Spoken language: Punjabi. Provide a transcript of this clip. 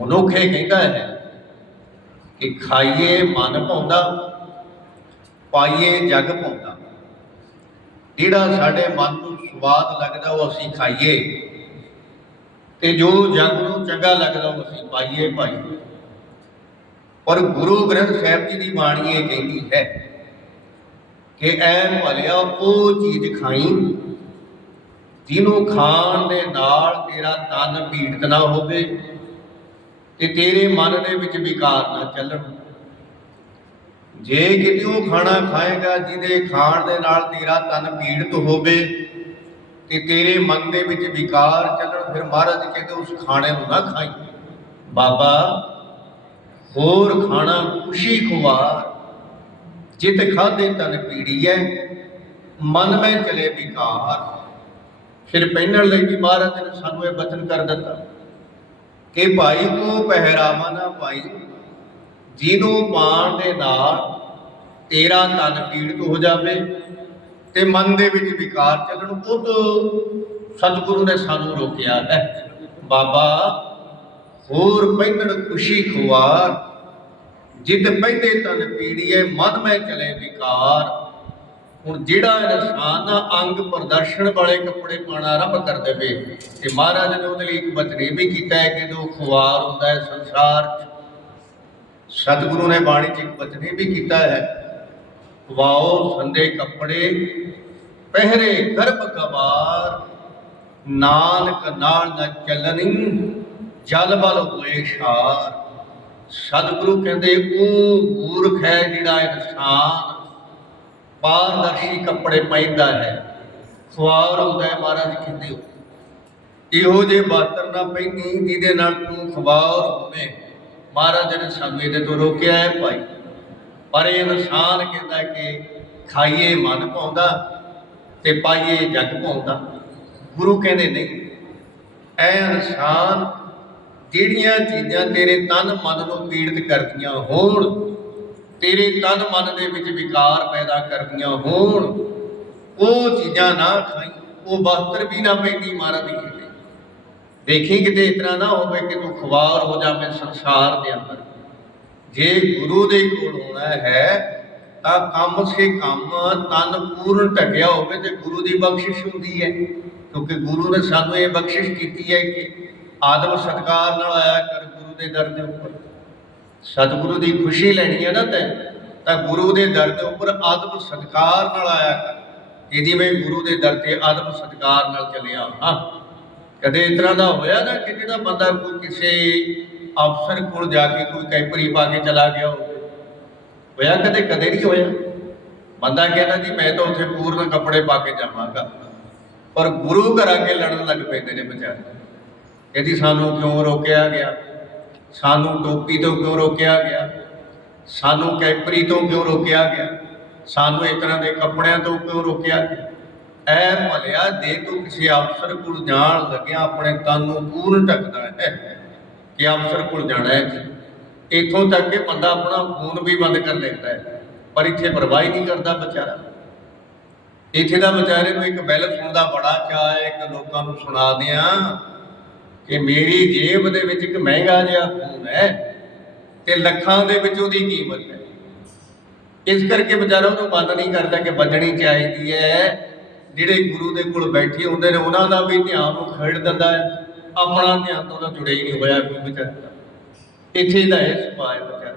ਮਨੁੱਖ ਇਹ ਕਹਿੰਦਾ ਹੈ ਕਿ ਖਾਈਏ ਮਨ ਪਾਉਂਦਾ ਪਾਈਏ ਜਗ ਪਾਉਂਦਾ ਜਿਹੜਾ ਸਾਡੇ ਮਨ ਨੂੰ ਸਵਾਦ ਲੱਗਦਾ ਉਹ ਅਸੀਂ ਖਾਈਏ ਤੇ ਜੋ ਜਗ ਨੂੰ ਚੰਗਾ ਲੱਗਦਾ ਉਹ ਅਸੀਂ ਪਾਈਏ ਭਾਈਏ ਪਰ ਗੁਰੂ ਗ੍ਰੰਥ ਸਾਹਿਬ ਜੀ ਦੀ ਬਾਣੀ ਇਹ ਕਹਿੰਦੀ ਹੈ ਕਿ ਐ ਭਲਿਆ ਉਹ ਚੀਜ਼ ਖਾਈ ਜਿਹਨੂੰ ਖਾਣ ਦੇ ਨਾਲ ਤੇਰਾ ਤਨ ਪੀੜਤ ਨਾ ਹੋਵੇ। ਤੇ ਤੇਰੇ ਮਨ ਦੇ ਵਿੱਚ ਵਿਕਾਰ ਨਾ ਚੱਲਣ। ਜੇ ਕਿਤੇ ਉਹ ਖਾਣਾ ਖਾਏਗਾ, ਜਿਹਦੇ ਖਾਣ ਦੇ ਨਾਲ ਤੇਰਾ ਤਨ ਪੀੜਤ ਹੋਵੇ, ਤੇ ਤੇਰੇ ਮਨ ਦੇ ਵਿੱਚ ਵਿਕਾਰ ਚੱਲਣ, ਫਿਰ ਮਹਾਰਾਜ ਕਹਿੰਦੇ ਉਸ ਖਾਣੇ ਨੂੰ ਨਾ ਖਾਈ। ਬਾਬਾ, ਹੋਰ ਖਾਣਾ ਖੁਸ਼ੀ ਖੁਆਰ, ਜਿਤ ਖਾਦੇ ਤਨ ਪੀੜੀ ਪੀੜੀਐ, ਮਨ ਮੈਂ ਚਲੇ ਵਿਕਾਰ। ਫਿਰ ਪਹਿਨਣ ਲਈ ਵੀ ਮਹਾਰਾਜ ਨੇ ਸਾਨੂੰ ਇਹ ਬਚਨ ਕਰ ਦਿੱਤਾ। ਕਿ ਭਾਈ ਕੋ ਪਹਿਰਾਵਾ ਨਾ ਪਾਈ। ਜਿਹਨੂੰ ਪਾਣ ਦੇ ਨਾਲ ਤੇਰਾ ਤਨ ਪੀੜਤ ਹੋ ਜਾਵੇ ਤੇ ਮਨ ਦੇ ਵਿੱਚ ਵਿਕਾਰ ਚੱਲਣ ਉਦ ਸਤਿਗੁਰੂ ਨੇ ਸਾਨੂੰ ਰੋਕਿਆ ਹੈ। ਬਾਬਾ, ਹੋਰ ਪਹਿਨਣ ਖੁਸ਼ੀ ਖੁਆਰ। ਜਿਤ ਪਹਿਦੇ ਤਨ ਪੀੜੀਏ, ਮਨ ਮੈਂ ਚਲੇ ਵਿਕਾਰ। ਹੁਣ ਜਿਹੜਾ ਇਨਸਾਨ ਨਾ ਅੰਗ ਪ੍ਰਦਰਸ਼ਨ ਵਾਲੇ ਕੱਪੜੇ ਪਾਣਾ ਆਰੰਭ ਕਰ ਦੇਵੇ ਤੇ ਮਹਾਰਾਜ ਨੇ ਉਹਦੇ ਲਈ ਇੱਕ ਬਚਨ ਇਹ ਵੀ ਕੀਤਾ ਹੈ ਕਿ ਜੋ ਖੁਆਰ ਹੁੰਦਾ ਹੈ ਸੰਸਾਰ 'ਚ, ਸਤਿਗੁਰੂ ਨੇ ਬਾਣੀ 'ਚ ਇੱਕ ਬਚਨ ਇਹ ਵੀ ਕੀਤਾ ਹੈ ਵਾਓ ਸੰਦੇ ਕੱਪੜੇ, ਪਹਿਰੇ ਗਰਭ ਗਵਾਰ, ਨਾਨਕ ਨਾਲ ਨ ਚੱਲਣੀ, ਜਲ ਬਲ ਹੋਏ ਸ਼ਾਰ ਸਤਿਗੁਰੂ ਕਹਿੰਦੇ, ਉਹ ਮੂਰਖ ਹੈ ਜਿਹੜਾ ਇਨਸਾਨ ਪਾਰਦਰਸ਼ੀ ਕੱਪੜੇ ਪਹਿਨਦਾ ਹੈ। ਖੁਆਰ ਹੁੰਦਾ ਹੈ ਮਹਾਰਾਜ ਕਹਿੰਦੇ ਹੋ ਇਹੋ ਜੇ ਬਾਤਰ ਨਾ ਪਹਿਨੀ ਜਿਹਦੇ ਨਾਲ ਤੂੰ ਖੁਆਰ ਹੋਵੇਂ। ਮਹਾਰਾਜ ਨੇ ਸਾਨੂੰ ਇਹਦੇ ਤੋਂ ਰੋਕਿਆ ਹੈ ਭਾਈ। ਪਰ ਇਹ ਇਨਸਾਨ ਕਹਿੰਦਾ ਕਿ ਖਾਈਏ ਮਨ ਪਾਉਂਦਾ ਤੇ ਪਾਈਏ ਜਗ ਪਾਉਂਦਾ ਗੁਰੂ ਕਹਿੰਦੇ ਨਹੀਂ ਐ ਇਨਸਾਨ ਜਿਹੜੀਆਂ ਚੀਜ਼ਾਂ ਤੇਰੇ ਤਨ ਮਨ ਨੂੰ ਪੀੜਤ ਕਰਦੀਆਂ ਹੋਣ ਤੇਰੇ ਤਨ ਮਨ ਦੇ ਵਿੱਚ ਵਿਕਾਰ ਪੈਦਾ ਕਰਦੀਆਂ ਹੋਣ, ਉਹ ਚੀਜ਼ਾਂ ਨਾ ਖਾਈ, ਉਹ ਬਸਤਰ ਵੀ ਨਾ ਪੈਂਦੀ ਮਹਾਰਾਜ ਦੀ ਕਹਿੰਦੇ ਦੇਖੀ ਕਿਤੇ ਇਤਨਾ ਨਾ ਹੋਵੇ ਕਿ ਤੂੰ ਖਵਾਰ ਹੋ ਜਾਵੇਂ ਸੰਸਾਰ ਦੇ ਅੰਦਰ। ਜੇ ਗੁਰੂ ਦੇ ਕੋਲ ਹੋਣਾ ਹੈ, ਤਾਂ ਕੰਮ ਸੇ ਕੰਮ ਤਨ ਪੂਰਨ ਢਕਿਆ ਹੋਵੇ ਤੇ ਗੁਰੂ ਦੀ ਬਖਸ਼ਿਸ਼ ਹੁੰਦੀ ਹੈ। ਕਿਉਂਕਿ ਗੁਰੂ ਨੇ ਸਾਨੂੰ ਇਹ ਬਖਸ਼ਿਸ਼ ਕੀਤੀ ਹੈ ਕਿ ਆਦਮ ਸਤਕਾਰ ਨਾਲ ਆਇਆ ਕਰ ਗੁਰੂ ਦੇ ਦਰ ਦੇ ਉੱਪਰ। ਸਤਿਗੁਰੂ ਦੀ ਖੁਸ਼ੀ ਲੈਣੀ ਹੈ ਨਾ ਤੈਂ, ਤਾਂ ਗੁਰੂ ਦੇ ਦਰ ਦੇ ਉੱਪਰ ਆਦਮ ਸਤਕਾਰ ਨਾਲ ਆਇਆ ਕਰ। ਕਿ ਮੈਂ ਗੁਰੂ ਦੇ ਦਰ ਤੇ ਆਦਮ ਸਤਕਾਰ ਨਾਲ ਚੱਲਿਆ ਹਾਂ ਕਦੇ ਇਸ ਤਰ੍ਹਾਂ ਦਾ ਹੋਇਆ ਨਾ ਕਿ ਜਿਹੜਾ ਬੰਦਾ ਕੋਈ ਕਿਸੇ ਅਫਸਰ ਕੋਲ ਜਾ ਕੇ ਕੋਈ ਕੈਪਰੀ ਪਾ ਕੇ ਚਲਾ ਗਿਆ ਹੋਇਆ ਕਦੇ? ਕਦੇ ਨਹੀਂ ਹੋਇਆ। ਬੰਦਾ ਕਹਿੰਦਾ ਜੀ, ਮੈਂ ਤਾਂ ਉੱਥੇ ਪੂਰਨ ਕੱਪੜੇ ਪਾ ਕੇ ਜਾਵਾਂਗਾ। ਪਰ ਗੁਰੂ ਘਰ ਅੱਗੇ ਲੜਨ ਲੱਗ ਪੈਂਦੇ ਨੇ ਵਿਚਾਰੇ। ਕਹਿੰਦੀ ਸਾਨੂੰ ਕਿਉਂ ਰੋਕਿਆ ਗਿਆ? ਸਾਨੂੰ ਟੋਪੀ ਤੋਂ ਕਿਉਂ ਰੋਕਿਆ ਗਿਆ? ਸਾਨੂੰ ਕੈਪਰੀ ਤੋਂ ਕਿਉਂ ਰੋਕਿਆ ਗਿਆ? ਸਾਨੂੰ ਇਸ ਤਰ੍ਹਾਂ ਦੇ ਕੱਪੜਿਆਂ ਤੋਂ ਕਿਉਂ ਰੋਕਿਆ ਗਿਆ? ਐ ਭਲਿਆ ਦੇ ਤੂੰ ਕਿਸੇ ਅਫਸਰ ਕੋਲ ਜਾਣ ਲੱਗਿਆ, ਆਪਣੇ ਤਨ ਨੂੰ ਪੂਰਨ ਢੱਕਦਾ ਹੈ ਕਿ ਅਫਸਰ ਕੋਲ ਜਾਣਾ ਹੈ ਜੀ। ਇੱਥੋਂ ਤੱਕ ਕਿ ਬੰਦਾ ਆਪਣਾ ਫੋਨ ਵੀ ਬੰਦ ਕਰ ਲੈਂਦਾ ਹੈ, ਪਰ ਇੱਥੇ ਪਰਵਾਹ ਨਹੀਂ ਕਰਦਾ ਵਿਚਾਰਾ। ਇੱਥੇ ਦਾ ਵਿਚਾਰੇ ਨੂੰ ਇੱਕ ਬੈਲ ਦਾ ਬੜਾ ਚਾਅ ਹੈ, ਇੱਕ ਲੋਕਾਂ ਨੂੰ ਸੁਣਾ ਦਿਆਂ। ਕਿ ਮੇਰੀ ਜੇਬ ਦੇ ਵਿੱਚ ਇੱਕ ਮਹਿੰਗਾ ਜਿਹਾ ਫੋਨ ਹੈ ਤੇ ਲੱਖਾਂ ਦੇ ਵਿੱਚ ਉਹਦੀ ਕੀਮਤ ਹੈ। ਇਸ ਕਰਕੇ ਵਿਚਾਰਾ ਉਹਨੂੰ ਬੰਦ ਨਹੀਂ ਕਰਦਾ ਕਿ ਵੱਜਣੀ ਚਾਹੀਦੀ ਹੈ। ਜਿਹੜੇ ਗੁਰੂ ਦੇ ਕੋਲ ਬੈਠੇ ਹੁੰਦੇ ਨੇ, ਉਹਨਾਂ ਦਾ ਵੀ ਧਿਆਨ ਉਹ ਖੇੜ ਦਿੰਦਾ ਹੈ। ਆਪਣਾ ਧਿਆਨ ਤੋਂ ਉਹਦਾ ਜੁੜਿਆ ਹੀ ਨਹੀਂ ਹੋਇਆ ਕੋਈ ਵਿਚਾਰਾ ਇੱਥੇ ਦਾ ਇਹ ਸੁਭਾਅ ਹੈ